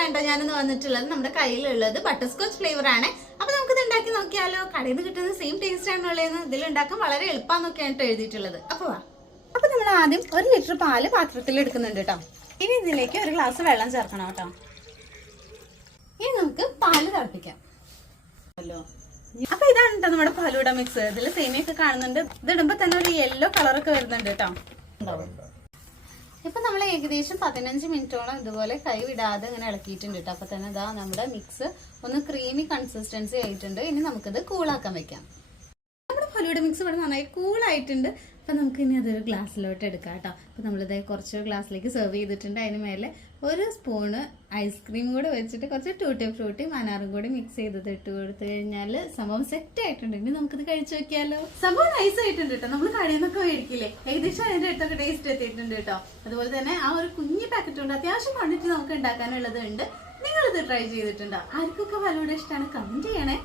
ആയിട്ടാണ് ഞാനിന്ന് വന്നിട്ടുള്ളത്. നമ്മുടെ കയ്യിലുള്ളത് ബട്ടർ സ്കോച്ച് ഫ്ലേവർ ആണ്. അപ്പൊ നമുക്കിത് ഉണ്ടാക്കി നോക്കിയാലോ. കടയിൽ നിന്ന് കിട്ടുന്ന സെയിം ടേസ്റ്റ് ആണുള്ളതെന്ന് ഇതിൽ ഉണ്ടാക്കാൻ വളരെ എളുപ്പമാണെന്നൊക്കെയാണ് എഴുതിയിട്ടുള്ളത്. അപ്പൊ നമ്മൾ ആദ്യം 1 ലിറ്റർ പാല് പാത്രത്തിൽ എടുക്കുന്നുണ്ട് കേട്ടോ. ഇനി ഇതിലേക്ക് 1 ഗ്ലാസ് വെള്ളം ചേർക്കണം കേട്ടോ. ഇനി നമുക്ക് പാല് തിളപ്പിക്കാം. അപ്പൊ ഇതാണ് കേട്ടോ നമ്മുടെ ഫലൂഡ മിക്സ്. ഇതിൽ സേമിയൊക്കെ കാണുന്നുണ്ട്. ഇതിടുമ്പോ തന്നെ ഒരു യെല്ലോ കളറൊക്കെ വരുന്നുണ്ട് കേട്ടോ. ഇപ്പൊ നമ്മൾ ഏകദേശം 15 മിനിറ്റോളം ഇതുപോലെ കൈ വിടാതെ ഇങ്ങനെ ഇളക്കിയിട്ടുണ്ട് കേട്ടോ. അപ്പൊ തന്നെ ഇതാ നമ്മുടെ മിക്സ് ഒന്ന് ക്രീമി കൺസിസ്റ്റൻസി ആയിട്ടുണ്ട്. ഇനി നമുക്കിത് കൂളാക്കാൻ വെക്കാം. നമ്മുടെ ഫലൂഡ മിക്സ് ഇവിടെ നന്നായി കൂളായിട്ടുണ്ട്. അപ്പൊ നമുക്ക് ഇനി അതൊരു ഗ്ലാസ്സിലോട്ട് എടുക്കാം കേട്ടോ. അപ്പൊ നമ്മളിത് കുറച്ച് ഗ്ലാസ്സിലേക്ക് സെർവ് ചെയ്തിട്ടുണ്ട്. അതിന് മേലെ 1 സ്പൂണ് ഐസ്ക്രീം കൂടെ വെച്ചിട്ട് കുറച്ച് ടൂട്ടി ഫ്രൂട്ടി മനാറും കൂടി മിക്സ് ചെയ്തത് ഇട്ട് കൊടുത്തു കഴിഞ്ഞാൽ സംഭവം സെറ്റ് ആയിട്ടുണ്ട്. ഇനി നമുക്കിത് കഴിച്ചു നോക്കിയാലോ. സംഭവം നൈസ് ആയിട്ടുണ്ട് കേട്ടോ. നമ്മൾ കടയിൽ നിന്നൊക്കെ മേടിക്കില്ലേ, ഏകദേശം അതിന്റെ അടുത്തൊക്കെ ടേസ്റ്റ് എത്തിയിട്ടുണ്ട് കേട്ടോ. അതുപോലെ തന്നെ ആ ഒരു കുഞ്ഞു പാക്കറ്റ് ഉണ്ട്, അത്യാവശ്യം ക്വാണ്ടിറ്റി നമുക്ക് ഉണ്ടാക്കാനുള്ളത് ഉണ്ട്. നിങ്ങളിത് ട്രൈ ചെയ്തിട്ടുണ്ടോ? ആർക്കൊക്കെ ഫലൂഡ ഇഷ്ടമാണ് കമന്റ് ചെയ്യണേ.